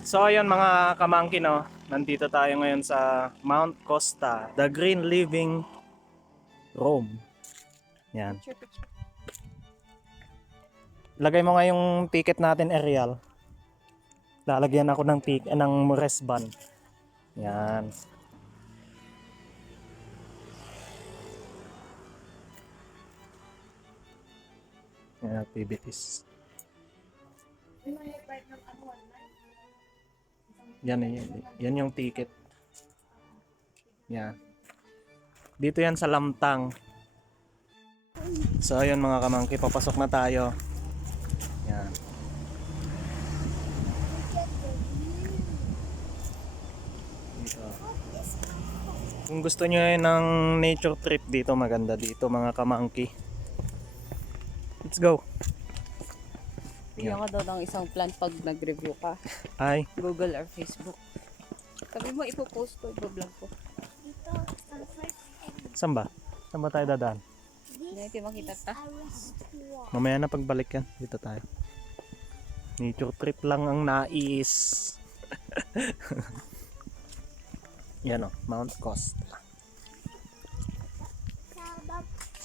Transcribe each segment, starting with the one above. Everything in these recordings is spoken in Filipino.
So ayun mga kamangkin, no, nandito tayo ngayon sa Mount Costa, the Green Living Rome. Yan. Picture, picture. Lagay mo nga yung ticket natin, Ariel. Lalagyan ako ng ng wristband. Yan. Yan, activities. Yan yung ticket. Yan. Dito yan sa Lamtang. So ayun mga kamangki, papasok na tayo. Yan. Dito. Kung gusto nyo ng nature trip dito, maganda dito mga kamangki. Let's go. Bigyan ka daw ng isang plant pag nag-review ka. Ay, Google or Facebook. Sabi mo, ipopost ko, ipo-vlog ko. Dito, sa first and saan ba? Saan ba tayo dadaan? Hindi natin makita ta. Mamaya na pagbalik yan. Dito tayo. Nature trip lang ang nais. Yan o, Mount Costa.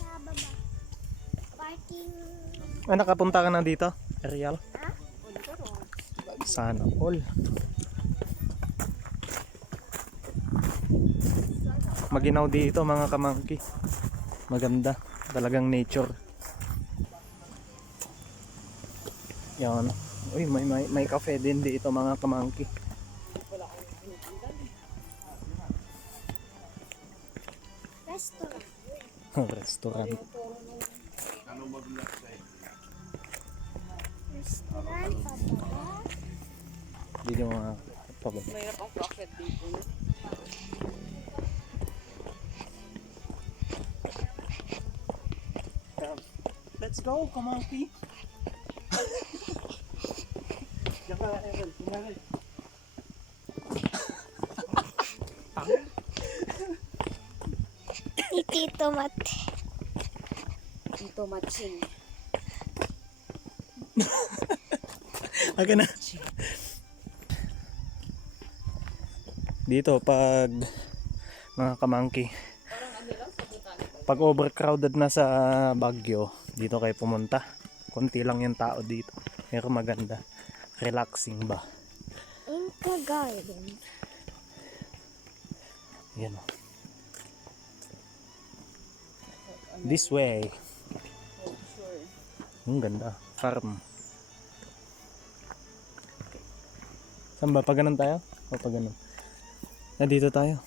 sa baba. Parking. Ah, nakapunta ka na dito, Ariel? Sana all. Maginaw dito mga kamangki. Maganda. Talagang nature. Yan. Uy, may cafe din dito mga kamangki. Restaurant. Restaurant. Restaurant, pababa. Dito mga pababa. Mayroon pang profit dito. Let's go, kamangki. Diyan ka, Evan. Tingnan. Ni Tito Mate. Dito matching. Aga na. Dito pag mga kamangki, pag overcrowded na sa Baguio, dito kayo pumunta. Konti lang yung tao dito. Pero maganda. Relaxing ba? Inca Garden. Yan o. This way. Oh, sure. Ang ganda. Farm. Saan ba? Pag ganun tayo? O pag ganun? Ah, dito tayo.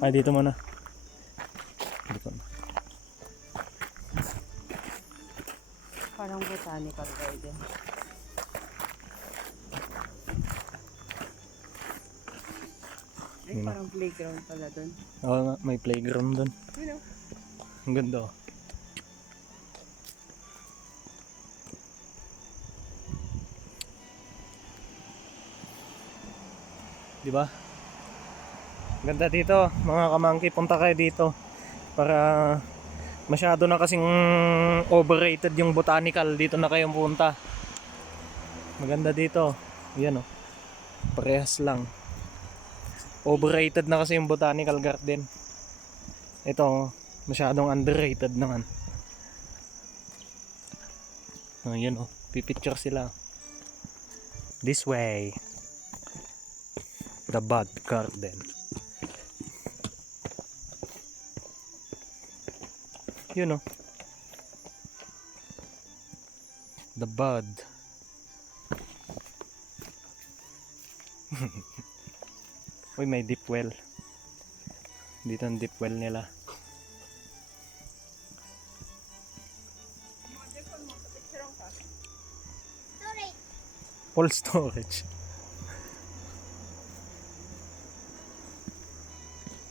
Ah, dito muna. Dito na. Parang botanical garden. Ay, parang playground pala dun. Oo nga, may playground dun. Ano? Ang ganda oh. Di ba? Ganda dito, mga kamangki, punta kayo dito para masyado na kasing overrated yung botanical, dito na kayong punta. Maganda dito. Yan oh. Parehas lang. Overrated na kasi yung botanical garden. Ito, masyadong underrated naman. Oh, yan oh. Pipicture sila. This way. The Bud Garden. Yun oh. The Bud. Uy, may deep well. Dito ang deep well nila. Storage. Full storage.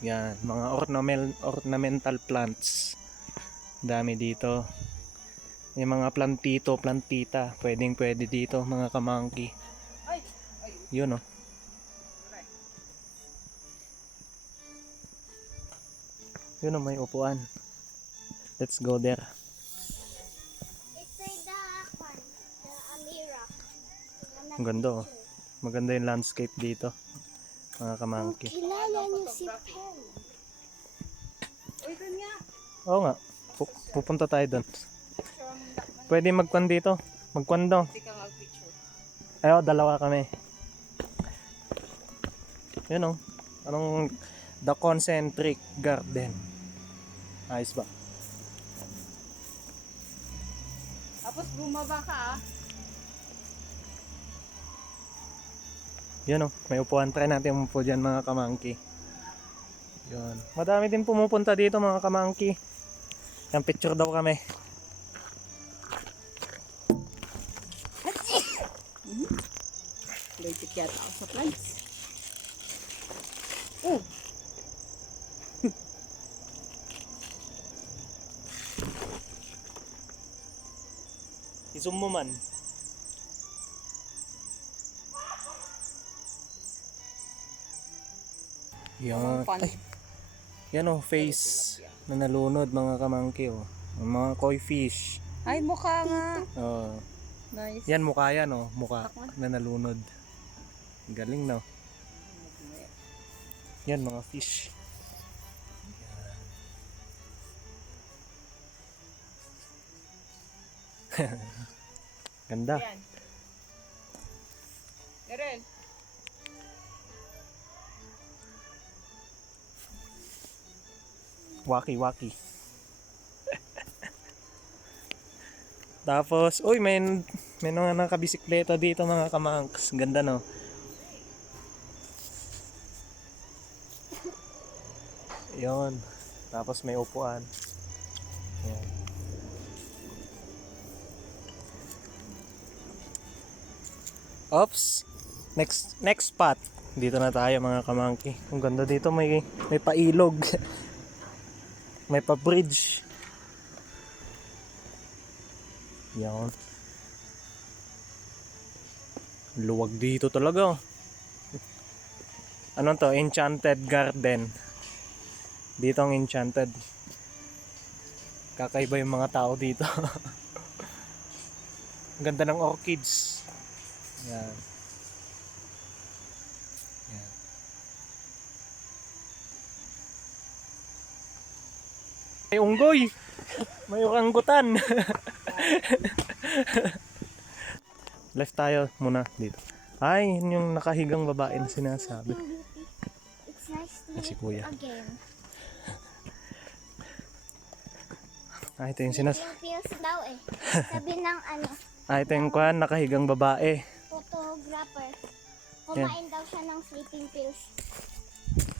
Yan, mga ornamental plants. Dami dito. May mga plantito, plantita. Pwedeng pwede dito, mga kamangki. Yun oh. Yun oh, may upuan. Let's go there. It's like the one, the Amira. Ang ganda oh. Maganda yung landscape dito, mga kamangki. Kilala niyo si Pen. Uy, doon nga. Oo nga, pupunta tayo doon. Pwede magkwan dito. Magkwan daw. Hindi ka mag-picture. Ayo, dalawa kami. Yun o. Anong The Concentric Garden. Ayos ba? Tapos bumaba ka ah. Yun o. May upuan. Try natin umupo dyan mga kamangki. Yun. Madami din pumupunta dito mga kamangki. Yung picture daw kami. Allergic yata ako sa plants. Oh! I-zoom mo man. Yan. Fun. Ay, yan o. Face na nalunod mga kamangki o. Ang mga koi fish. Ay, mukha nga. Oh. Nice. Yan mukha yan o. Mukha na nalunod. Galing no. Yan mga fish. Yan. Ganda. Yan. Meron. Waki-waki. Tapos, uy, may mga nakabisikleta dito mga kamangks. Ganda no. Yon. Tapos may upuan. Yan. Oops. Next spot. Dito na tayo mga kamangki. Ang ganda dito, may pailog. May pa-bridge. Yan. Luwag dito talaga. Ano to? Enchanted Garden. Dito ang enchanted. Kakaiba yung mga tao dito. Ang ganda ng orchids. Yan. Yan. May unggoy. May oranggutan. Left tayo muna dito. Ay, yun yung nakahigang babae na sinasabi. It's nice to Ah, si meet Kuya. you again. Ah, ito yung sinas... Yung pills daw eh. Sabi ng ano, Ah, ito yung kwan, nakahigang babae. photographer. Kumain daw siya ng sleeping pills.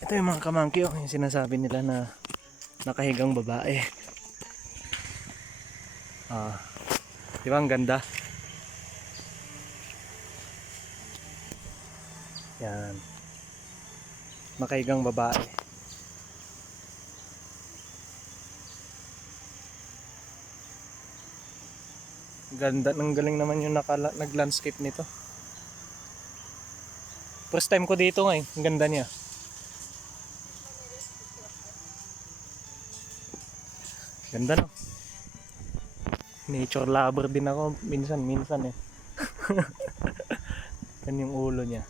Ito yung mga kamangki, oh, yung sinasabi nila na nakahigang babae. Ah, di ba ang ganda? Yan. Nakahigang babae. Ganda, ng galing naman yung nag-landscape nito. First time ko dito ngayon, ang ganda niya. Ganda no. Nature lover din ako minsan eh. Yan yung ulo niya.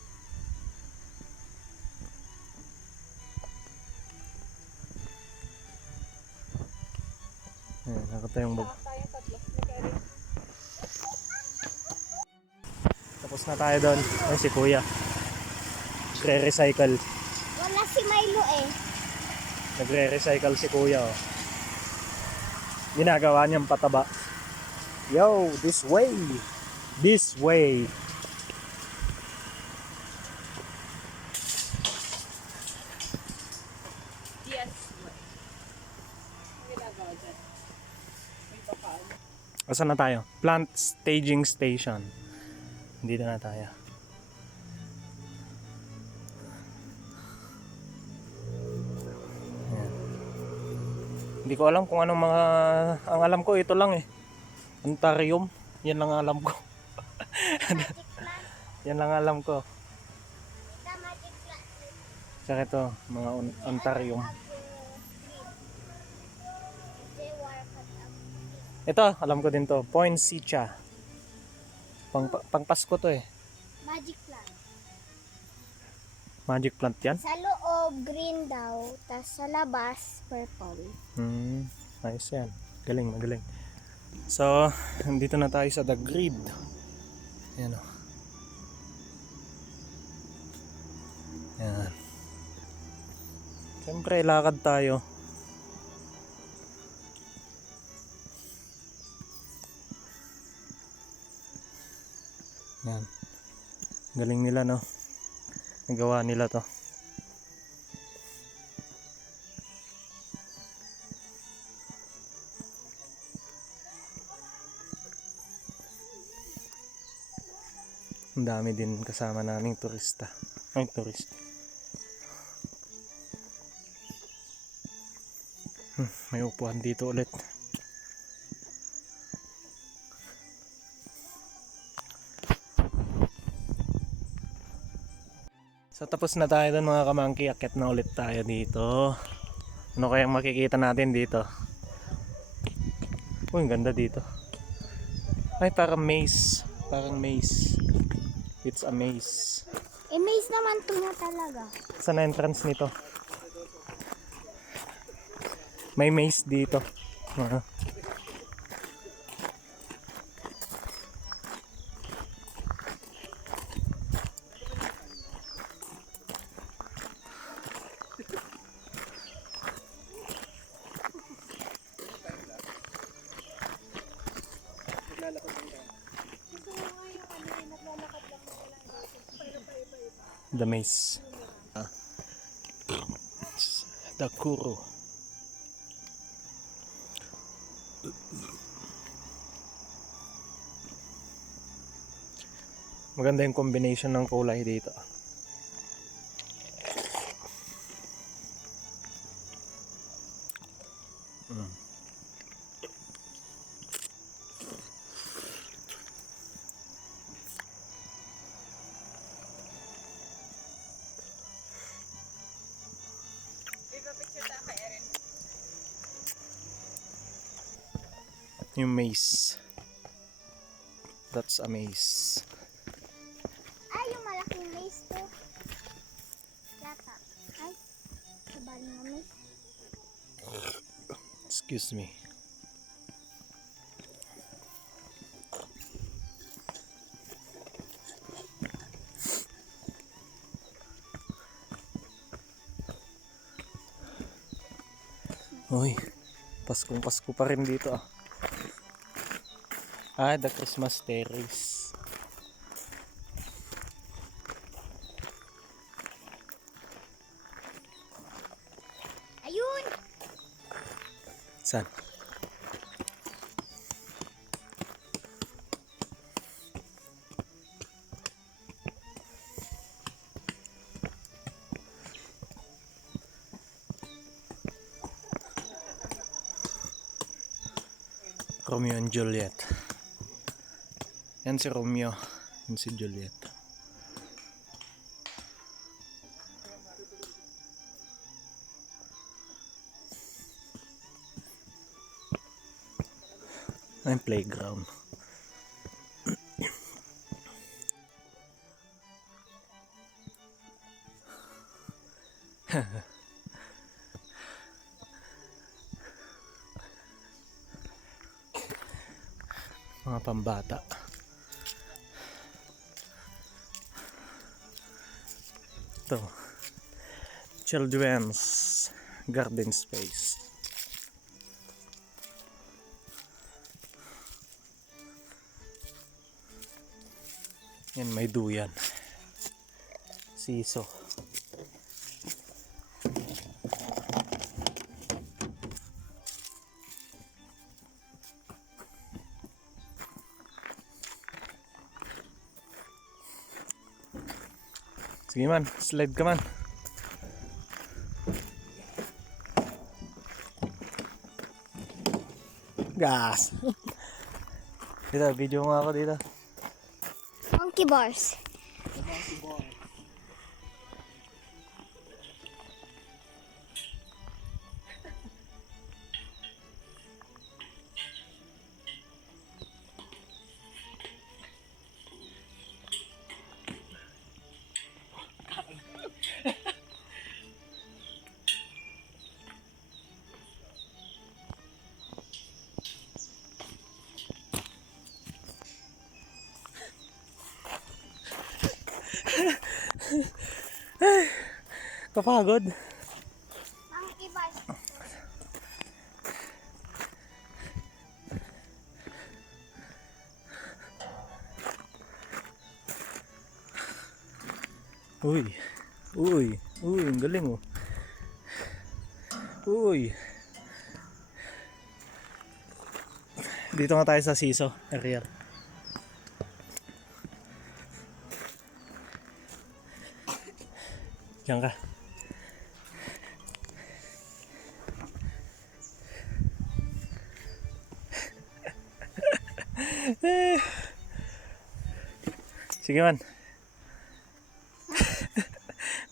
Ayan, nakatayong bag. Tapos na tayo doon. Ay, si Kuya. Nagre-recycle. Wala si Milo eh. Nagre-recycle si Kuya. Oh. Ginagawa niyang pataba. Yo, this way. This way. Yes. Ang ginagawa dyan. May bakal. Asan na tayo? Plant staging station. Dito na tayo. Ayan. Hindi ko alam kung anong mga... Ang alam ko ito lang eh. Antarium. Yan lang ang alam ko. Magic plant. Yan lang ang alam ko. The magic plant. Tsaka ito, mga Antarium. Ito, alam ko din to. Poinsettia. Pang Pasko to eh. Magic plant. Magic plant yan? Sa loob, green daw. Tapos sa labas, purple. Ayos yan. Galing, magaling. So, dito na tayo sa The Grid. Ayan o. Ayan. Siyempre, lakad tayo. Ayan. Galing nila, no? Nagawa nila to. Ang dami din kasama naming turista. Ay, turista. May upuan dito ulit. So tapos na tayo doon mga kamangki. Akyat na ulit tayo dito. Ano kayang makikita natin dito? Uy, ang ganda dito. Ay, parang maze. Parang maze. It's a maze. Maze naman to na talaga. Saan na entrance nito? May maze dito. The maze. The Kuro. Maganda yung combination ng kulay dito. Yung maze. That's a maze. Ay, yung malaking maze to. Lata. Ay, sabali na maze. Excuse me. Uy, Paskong Pasko pa rin dito ah. Ah, the Christmas terrace. Ayun! Saan? Romeo and Juliet. Yan si Romeo. Yan si Juliet. Ang playground. Mga pambata. Ito. Children's garden space. Yan, may duyan. Siso. Sige man, slide ka man. Gas. Dito, video nga ako dito. Monkey bars. Kapagod. Ang iba. Uy. Uy. Uy, ang galing oh. Uy. Dito nga tayo sa Siso area. Diyan ka. Sige man.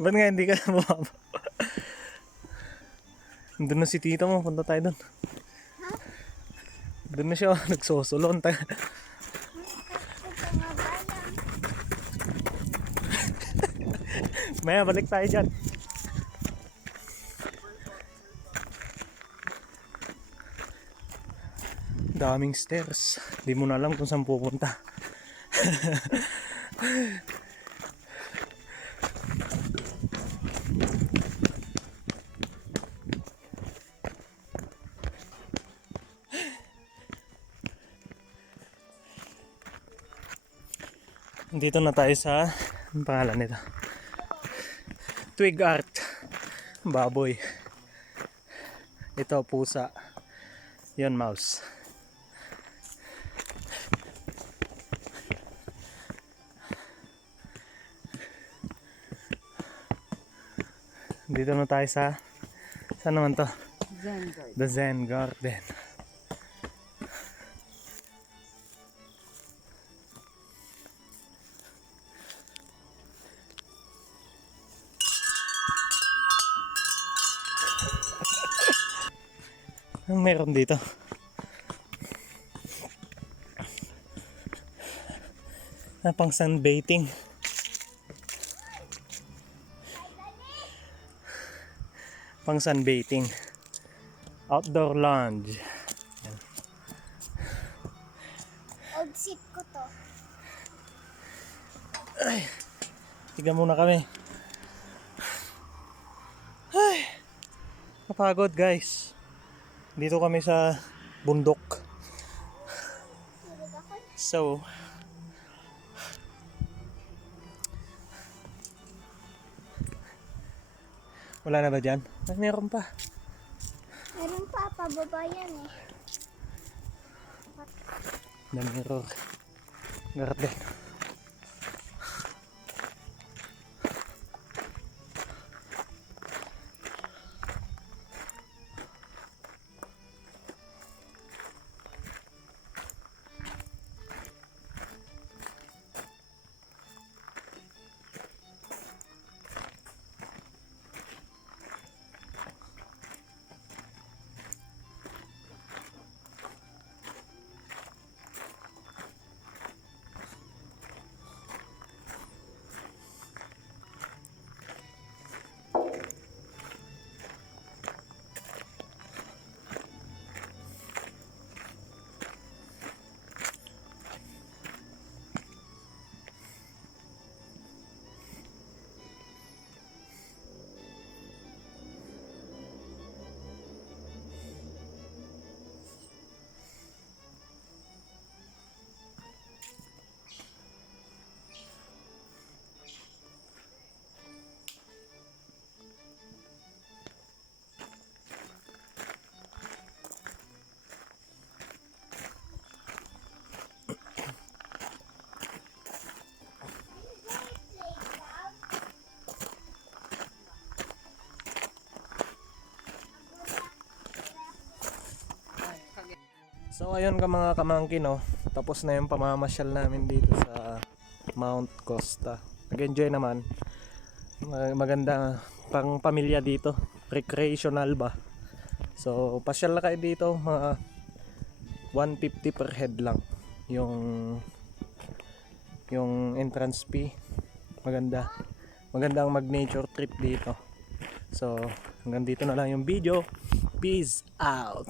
Ba't nga hindi ka bumaba? Doon na si tita mo, punta tayo doon. Doon na siya, nagsosulon tayo. Maya, balik tayo dyan. Daming stairs. Di mo na alam kung saan pupunta. Dito na tayo sa, ang pangalan nito? Twig Art. Baboy. Ito, pusa. Yon, mouse. Dito na tayo sa, saan naman to? Zen Garden. The Zen Garden. Ang meron dito? Pang sunbathing. Pang sunbathing. Outdoor lounge. Old seat ko to. Tiga muna kami. Ay, napagod guys. Dito kami sa bundok. So, wala na ba dyan? Ay, meron pa. Meron pa, pababa yan eh. The Mirror Garden. So ayun ka mga kamangkin, no? Tapos na yung pamamasyal namin dito sa Mount Costa. Nag-enjoy naman. Maganda pang pamilya dito. Recreational ba? So pasyal na kayo dito, mga 150 per head lang yung entrance fee. Maganda ang mag nature trip dito. So hanggang dito na lang yung video. Peace out.